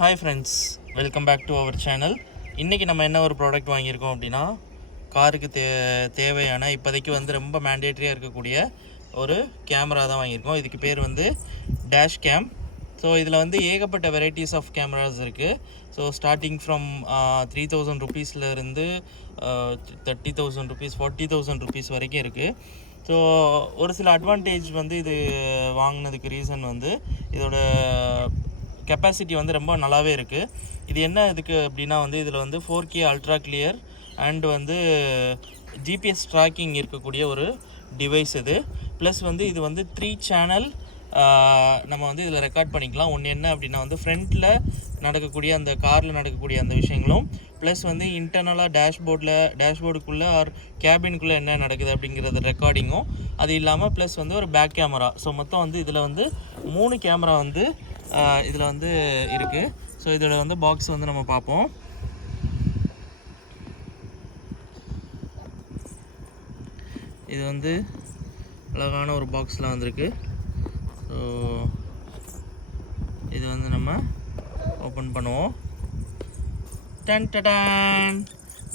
Hi friends, welcome back to our channel. இன்றைக்கி நம்ம என்ன ஒரு ப்ராடக்ட் வாங்கியிருக்கோம் அப்படின்னா, காருக்கு தேவையான இப்போதைக்கு வந்து ரொம்ப மேண்டேட்ரியாக இருக்கக்கூடிய ஒரு கேமரா தான் வாங்கியிருக்கோம். இதுக்கு பேர் வந்து டேஷ் கேம். ஸோ இதில் வந்து ஏகப்பட்ட வெரைட்டிஸ் ஆஃப் கேமராஸ் இருக்குது. So starting from 3000 ருபீஸ்லேருந்து 30,000 rupees 40,000 rupees வரைக்கும் இருக்குது. ஸோ ஒரு சில அட்வான்டேஜ் வந்து இது வாங்கினதுக்கு ரீசன் வந்து இதோட கெப்பாசிட்டி வந்து ரொம்ப நல்லாவே இருக்குது. இது என்ன இதுக்கு அப்படின்னா வந்து இதில் வந்து 4K அல்ட்ரா கிளியர் அண்ட் வந்து ஜிபிஎஸ் ட்ராக்கிங் இருக்கக்கூடிய ஒரு டிவைஸ் இது. ப்ளஸ் வந்து இது வந்து 3 சேனல் நம்ம வந்து இதில் ரெக்கார்ட் பண்ணிக்கலாம். ஒன்று என்ன அப்படின்னா வந்து ஃப்ரண்ட்டில் நடக்கக்கூடிய அந்த காரில் நடக்கக்கூடிய அந்த விஷயங்களும், ப்ளஸ் வந்து இன்டர்னலாக டேஷ்போர்டுக்குள்ளே ஆர் கேபினுக்குள்ளே என்ன நடக்குது அப்படிங்கிறது ரெக்கார்டிங்கும், அது இல்லாமல் ப்ளஸ் வந்து ஒரு பேக் கேமரா. ஸோ மொத்தம் வந்து இதில் வந்து 3 கேமரா வந்து இதில் வந்து இருக்குது. ஸோ இதோட வந்து பாக்ஸ் வந்து நம்ம பார்ப்போம். இது வந்து அழகான ஒரு பாக்ஸில் வந்திருக்கு. ஸோ இது வந்து நம்ம ஓப்பன் பண்ணுவோம். டன்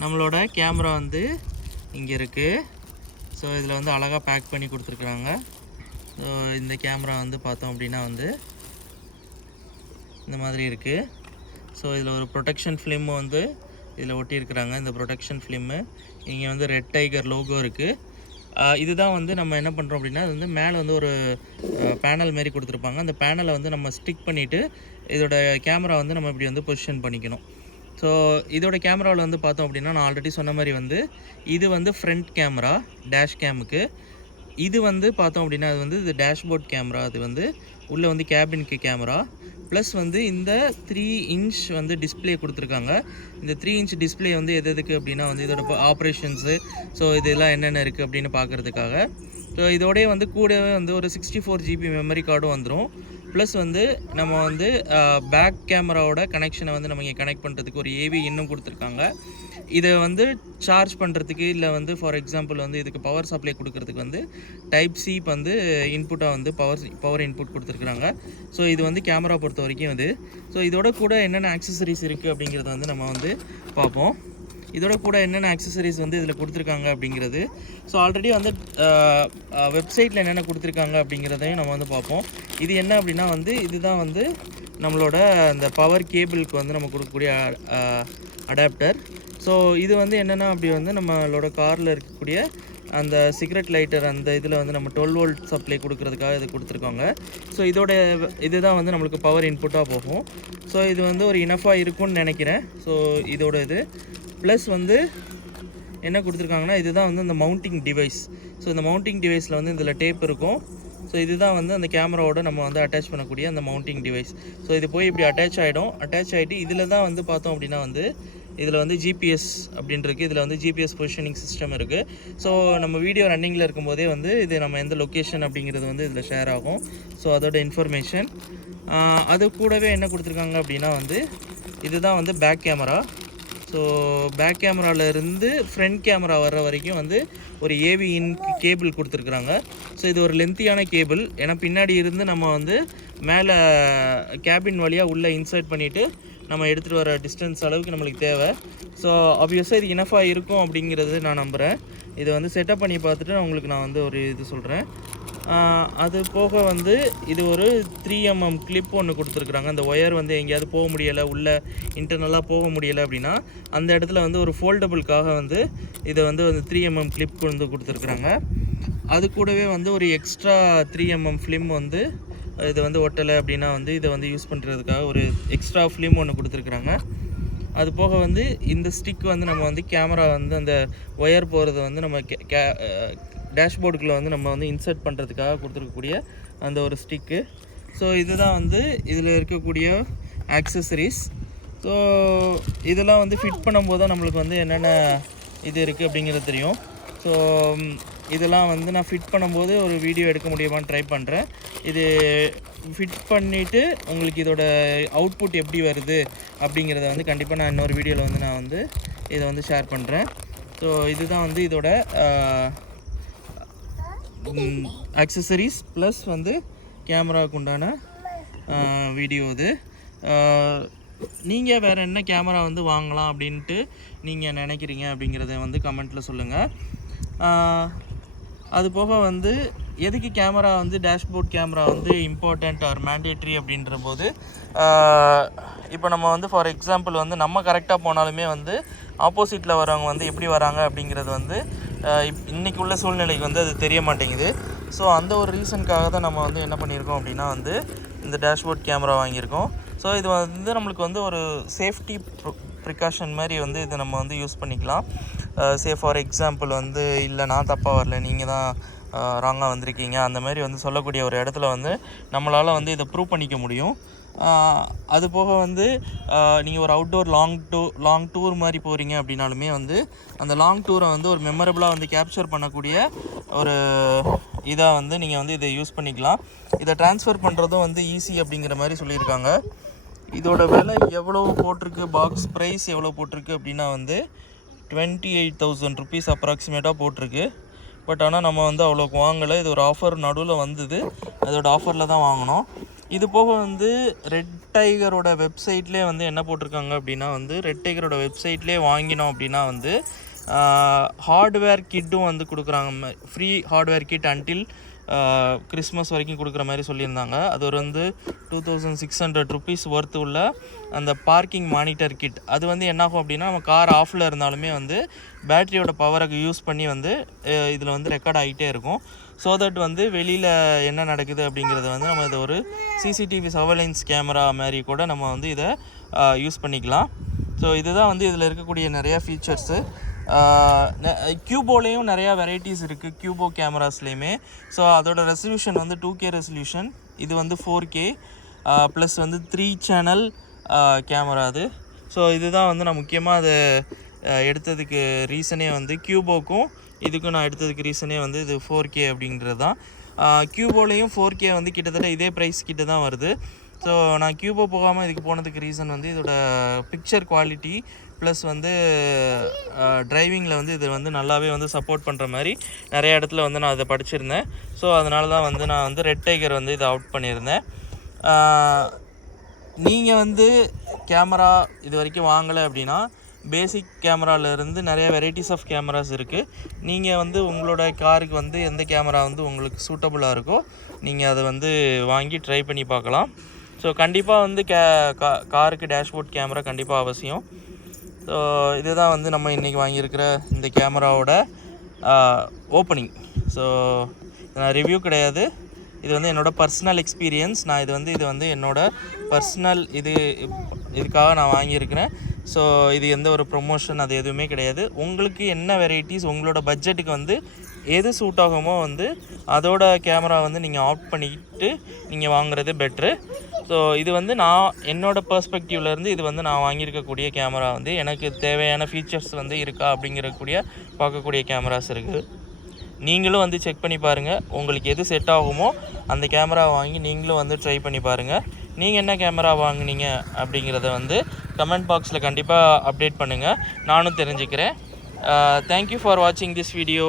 நம்மளோட கேமரா வந்து இங்கே இருக்குது. ஸோ இதில் வந்து அழகாக பேக் பண்ணி கொடுத்துருக்குறாங்க. ஸோ இந்த கேமரா வந்து பார்த்தோம் அப்படின்னா வந்து இந்த மாதிரி இருக்குது. ஸோ இதில் ஒரு ப்ரொடெக்ஷன் ஃபிலிம் வந்து இதில் ஒட்டியிருக்கிறாங்க. இந்த ப்ரொடெக்ஷன் ஃபிலிம்மு இங்கே வந்து ரெட் டைகர் லோகோ இருக்குது. இதுதான் வந்து நம்ம என்ன பண்ணுறோம் அப்படின்னா, அது வந்து மேலே வந்து ஒரு பேனல் மாரி கொடுத்துருப்பாங்க. அந்த பேனலை வந்து நம்ம ஸ்டிக் பண்ணிவிட்டு இதோட கேமரா வந்து நம்ம இப்படி வந்து பொசிஷன் பண்ணிக்கணும். ஸோ இதோட கேமராவில் வந்து பார்த்தோம் அப்படின்னா, நான் ஆல்ரெடி சொன்ன மாதிரி வந்து இது வந்து ஃப்ரண்ட் கேமரா டேஷ் கேமுக்கு. இது வந்து பார்த்தோம் அப்படின்னா அது வந்து இது டேஷ்போர்ட் கேமரா. அது வந்து உள்ளே வந்து கேபினுக்கு கேமரா. ப்ளஸ் வந்து இந்த 3 இன்ச் வந்து டிஸ்பிளே கொடுத்துருக்காங்க. இந்த 3 இன்ச் டிஸ்பிளே வந்து எதுக்கு அப்படின்னா வந்து இதோட ஆப்ரேஷன்ஸு, ஸோ இதெல்லாம் என்னென்ன இருக்குது அப்படின்னு பார்க்குறதுக்காக. ஸோ இதோடய வந்து கூடவே வந்து ஒரு 64 GB மெமரி கார்டும் வந்துடும். ப்ளஸ் வந்து நம்ம வந்து பேக் கேமராவோட கனெக்ஷனை வந்து நம்ம இங்கே கனெக்ட் பண்ணுறதுக்கு ஒரு ஏவி இன்னும் கொடுத்துருக்காங்க. இதை வந்து சார்ஜ் பண்ணுறதுக்கு இல்லை வந்து ஃபார் எக்ஸாம்பிள் வந்து இதுக்கு பவர் சப்ளை கொடுக்கறதுக்கு வந்து டைப் சி வந்து இன்புட்டாக வந்து பவர் இன்புட் கொடுத்துருக்குறாங்க. ஸோ இது வந்து கேமரா பொறுத்த வரைக்கும் இது. ஸோ இதோட கூட என்னென்ன ஆக்சசரிஸ் இருக்குது அப்படிங்கிறத வந்து நம்ம வந்து பார்ப்போம். இதோட கூட என்னென்ன ஆக்சசரிஸ் வந்து இதில் கொடுத்துருக்காங்க அப்படிங்கிறது. ஸோ ஆல்ரெடி வந்து வெப்சைட்டில் என்னென்ன கொடுத்துருக்காங்க அப்படிங்கிறதையும் நம்ம வந்து பார்ப்போம். இது என்ன அப்படின்னா வந்து இதுதான் வந்து நம்மளோட அந்த பவர் கேபிளுக்கு வந்து நம்ம கொடுக்கக்கூடிய அடாப்டர். ஸோ இது வந்து என்னென்னா அப்படி வந்து நம்மளோட காரில் இருக்கக்கூடிய அந்த சிகரெட் லைட்டர் அந்த இதில் வந்து நம்ம 12 வோல்ட் சப்ளை கொடுக்கறதுக்காக இது கொடுத்துருக்காங்க. ஸோ இதுதான் வந்து நம்மளுக்கு பவர் இன்புட்டாக போகும். ஸோ இது வந்து ஒரு இனஃபாக இருக்கும்னு நினைக்கிறேன். ஸோ இதோட இது ப்ளஸ் வந்து என்ன கொடுத்துருக்காங்கன்னா இதுதான் வந்து அந்த மவுண்டிங் டிவைஸ். ஸோ இந்த மவுண்டிங் டிவைஸில் வந்து இதில் டேப் இருக்கும். ஸோ இதுதான் வந்து அந்த கேமராவோட நம்ம வந்து அட்டாச் பண்ணக்கூடிய அந்த மவுண்டிங் டிவைஸ். ஸோ இது போய் இப்படி அட்டாச் ஆகிட்டு இதில் தான் வந்து பார்த்தோம் அப்படின்னா வந்து இதில் வந்து ஜிபிஎஸ் அப்படின்றது, இதில் வந்து ஜிபிஎஸ் பொசிஷனிங் சிஸ்டம் இருக்குது. ஸோ நம்ம வீடியோ ரன்னிங்கில் இருக்கும்போதே வந்து இது நம்ம எந்த லொக்கேஷன் அப்படிங்கிறது வந்து இதில் ஷேர் ஆகும். ஸோ அதோட இன்ஃபர்மேஷன் அது கூடவே என்ன கொடுத்துருக்காங்க அப்படின்னா வந்து இதுதான் வந்து பேக் கேமரா. ஸோ பேக் கேமராவிலேருந்து ஃப்ரண்ட் கேமரா வர்ற வரைக்கும் வந்து ஒரு ஏவி இன் கேபிள் கொடுத்துருக்குறாங்க. ஸோ இது ஒரு லென்த்தியான கேபிள். ஏன்னா பின்னாடி இருந்து நம்ம வந்து மேலே கேபின் வழியாக உள்ளே இன்சர்ட் பண்ணிவிட்டு நம்ம எடுத்துகிட்டு வர டிஸ்டன்ஸ் அளவுக்கு நம்மளுக்கு தேவை. ஸோ ஆப்வியஸாக இது இனஃபாக இருக்கும் அப்படிங்கிறது நான் நம்புகிறேன். இதை வந்து செட்டப் பண்ணி பார்த்துட்டு உங்களுக்கு நான் வந்து ஒரு இது சொல்கிறேன். அது போக வந்து இது ஒரு 3mm கிளிப் ஒன்று கொடுத்துருக்குறாங்க. அந்த ஒயர் வந்து எங்கேயாவது போக முடியலை, உள்ளே இன்டர்னலாக போக முடியலை அப்படின்னா அந்த இடத்துல வந்து ஒரு ஃபோல்டபுளுக்காக வந்து இதை வந்து 3mm கிளிப் வந்து கொடுத்துருக்குறாங்க. அது கூடவே வந்து ஒரு எக்ஸ்ட்ரா 3mm ஃபிலிம் வந்து இது வந்து ஒட்டலை அப்படின்னா வந்து இதை வந்து யூஸ் பண்ணுறதுக்காக ஒரு எக்ஸ்ட்ரா ஃபிலிம் ஒன்று கொடுத்துருக்குறாங்க. அது போக வந்து இந்த ஸ்டிக் வந்து நம்ம வந்து கேமரா வந்து அந்த ஒயர் போகிறத வந்து நம்ம டேஷ்போர்டுக்குள்ளே வந்து நம்ம வந்து இன்சர்ட் பண்ணுறதுக்காக கொடுத்துருக்கக்கூடிய அந்த ஒரு ஸ்டிக்கு. ஸோ இதுதான் வந்து இதில் இருக்கக்கூடிய ஆக்சசரிஸ். ஸோ இதெல்லாம் வந்து ஃபிட் பண்ணும்போது தான் நம்மளுக்கு வந்து என்னென்ன இது இருக்குது அப்படிங்கிறது தெரியும். ஸோ இதெல்லாம் வந்து நான் ஃபிட் பண்ணும்போது ஒரு வீடியோ எடுக்க முடியுமான்னு ட்ரை பண்ணுறேன். இது ஃபிட் பண்ணிவிட்டு உங்களுக்கு இதோட அவுட்புட் எப்படி வருது அப்படிங்கிறத வந்து கண்டிப்பாக நான் இன்னொரு வீடியோவில் வந்து நான் வந்து இதை வந்து ஷேர் பண்ணுறேன். ஸோ இதுதான் வந்து இதோட ஆக்சசரிஸ் ப்ளஸ் வந்து கேமராவுக்கு உண்டான வீடியோ இது. நீங்கள் வேறு என்ன கேமரா வந்து வாங்கலாம் அப்படின்ட்டு நீங்கள் நினைக்கிறீங்க அப்படிங்கிறத வந்து கமெண்ட்டில் சொல்லுங்கள். அது போக வந்து எதுக்கு கேமரா வந்து டேஷ்போர்ட் கேமரா வந்து இம்பார்ட்டண்ட் ஆர் மேண்டேட்ரி அப்படின்ற போது, இப்போ நம்ம வந்து ஃபார் எக்ஸாம்பிள் வந்து நம்ம கரெக்டாக போனாலுமே வந்து ஆப்போசிட்டில் வரவங்க வந்து எப்படி வராங்க அப்படிங்கிறது வந்து இன்றைக்கி உள்ள சூழ்நிலைக்கு வந்து அது தெரிய மாட்டேங்குது. ஸோ அந்த ஒரு ரீசனுக்காக தான் நம்ம வந்து என்ன பண்ணியிருக்கோம் அப்படின்னா வந்து இந்த டேஷ்போர்ட் கேமரா வாங்கியிருக்கோம். ஸோ இது வந்து நம்மளுக்கு வந்து ஒரு சேஃப்டி ப்ரிகாஷன் மாதிரி வந்து இதை நம்ம வந்து யூஸ் பண்ணிக்கலாம். ஃபார் எக்ஸாம்பிள் வந்து இல்லை நான் தப்பாக வரல, நீங்கள் தான் ராங்காக வந்திருக்கீங்க அந்த மாதிரி வந்து சொல்லக்கூடிய ஒரு இடத்துல வந்து நம்மளால் வந்து இதை ப்ரூவ் பண்ணிக்க முடியும். அது போக வந்து நீங்கள் ஒரு அவுட்டோர் லாங் டூர் மாதிரி போகிறீங்க அப்படின்னாலுமே வந்து அந்த லாங் டூரை வந்து ஒரு மெமரபுளாக வந்து கேப்சர் பண்ணக்கூடிய ஒரு இதாக வந்து நீங்கள் வந்து இதை யூஸ் பண்ணிக்கலாம். இதை ட்ரான்ஸ்ஃபர் பண்ணுறதும் வந்து ஈஸி அப்படிங்கிற மாதிரி சொல்லியிருக்காங்க. இதோட விலை எவ்வளோ போட்டிருக்கு, பாக்ஸ் ப்ரைஸ் எவ்வளோ போட்டிருக்கு அப்படின்னா வந்து 28,000 rupees அப்ராக்சிமேட்டாக போட்டிருக்கு. பட் ஆனால் நம்ம வந்து அவ்வளோக்கு வாங்கலை. இது ஒரு ஆஃபர் நடுவில் வந்தது, அதோட ஆஃபரில் தான் வாங்கினோம். இது போக வந்து ரெட் டைகரோட வெப்சைட்லேயே வந்து என்ன போட்டிருக்காங்க அப்படின்னா வந்து ரெட் டைகரோட வெப்சைட்லேயே வாங்கினோம் அப்படின்னா வந்து ஹார்ட்வேர் கிட்டும் வந்து கொடுக்குறாங்க. Free hardware kit until Christmas வரைக்கும் கொடுக்குற மாதிரி சொல்லியிருந்தாங்க. அது ஒரு வந்து 2,600 rupees ஒர்த்து உள்ள அந்த பார்க்கிங் மானிட்டர் கிட். அது வந்து என்னாகும் அப்படின்னா நம்ம கார் ஆஃபில் இருந்தாலுமே வந்து பேட்டரியோட பவரை யூஸ் பண்ணி வந்து இதில் வந்து ரெக்கார்ட் ஆகிட்டே இருக்கும். ஸோ தட் வந்து வெளியில் என்ன நடக்குது அப்படிங்கிறத வந்து நம்ம இதை ஒரு சிசிடிவி சர்வேலன்ஸ் கேமரா மாதிரி கூட நம்ம வந்து இதை யூஸ் பண்ணிக்கலாம். ஸோ இதுதான் வந்து இதில் இருக்கக்கூடிய நிறையா ஃபீச்சர்ஸு. கியூபோலேயும் நிறையா வெரைட்டிஸ் இருக்குது, கியூபோ கேமராஸ்லேயுமே. ஸோ அதோட ரெசல்யூஷன் வந்து 2K ரெசல்யூஷன், இது வந்து 4K ப்ளஸ் வந்து 3 சேனல் கேமரா அது. ஸோ இதுதான் வந்து நான் முக்கியமாக அதை எடுத்ததுக்கு ரீசனே வந்து கியூபோக்கும் இதுக்கும் நான் எடுத்ததுக்கு ரீசனே வந்து இது 4K அப்படிங்கிறது தான். கியூபோலேயும் 4K வந்து கிட்டத்தட்ட இதே ப்ரைஸ் கிட்ட தான் வருது. ஸோ நான் கியூபோ போகாமல் இதுக்கு போனதுக்கு ரீசன் வந்து இதோட பிக்சர் குவாலிட்டி ப்ளஸ் வந்து டிரைவிங்கில் வந்து இது வந்து நல்லாவே வந்து சப்போர்ட் பண்ணுற மாதிரி நிறைய இடத்துல வந்து நான் அதை படிச்சிருந்தேன். ஸோ அதனால தான் வந்து நான் வந்து ரெட் டைகர் வந்து இதை அவுட் பண்ணியிருந்தேன். நீங்கள் வந்து கேமரா இது வரைக்கும் வாங்கலை அப்படின்னா பேசிக் கேமராவிலேருந்து நிறைய வெரைட்டிஸ் ஆஃப் கேமராஸ் இருக்குது. நீங்கள் வந்து உங்களோட காருக்கு வந்து எந்த கேமரா வந்து உங்களுக்கு சூட்டபுளாக இருக்கோ நீங்கள் அதை வந்து வாங்கி ட்ரை பண்ணி பார்க்கலாம். ஸோ கண்டிப்பாக வந்து காருக்கு டேஷ்போர்ட் கேமரா கண்டிப்பாக அவசியம். ஸோ இதுதான் வந்து நம்ம இன்றைக்கி வாங்கியிருக்கிற இந்த கேமராவோட ஓப்பனிங். ஸோ நான் ரிவ்யூ கிடையாது, இது வந்து என்னோடய பர்சனல் எக்ஸ்பீரியன்ஸ். நான் இது வந்து என்னோடய பர்சனல் இதுக்காக நான் வாங்கியிருக்கிறேன். ஸோ இது எந்த ஒரு ப்ரொமோஷன் அது எதுவுமே கிடையாது. உங்களுக்கு என்ன வெரைட்டிஸ் உங்களோட பட்ஜெட்டுக்கு வந்து எது சூட் ஆகுமோ வந்து அதோட கேமரா வந்து நீங்கள் ஆப்ட் பண்ணிக்கிட்டு நீங்கள் வாங்குறது பெட்ரு. ஸோ இது வந்து நான் என்னோடய பெர்ஸ்பெக்டிவ்லேருந்து இது வந்து நான் வாங்கியிருக்கக்கூடிய கேமரா வந்து எனக்கு தேவையான ஃபீச்சர்ஸ் வந்து இருக்கா அப்படிங்கிறக்கூடிய பார்க்கக்கூடிய கேமராஸ் இருக்குது. நீங்களும் வந்து செக் பண்ணி பாருங்கள், உங்களுக்கு எது செட் ஆகுமோ அந்த கேமரா வாங்கி நீங்களும் வந்து ட்ரை பண்ணி பாருங்கள். நீங்கள் என்ன கேமரா வாங்குனீங்க அப்படிங்கிறத வந்து கமெண்ட் பாக்ஸில் கண்டிப்பாக அப்டேட் பண்ணுங்கள், நானும் தெரிஞ்சுக்கிறேன். தேங்க்யூ ஃபார் வாட்சிங் திஸ் வீடியோ.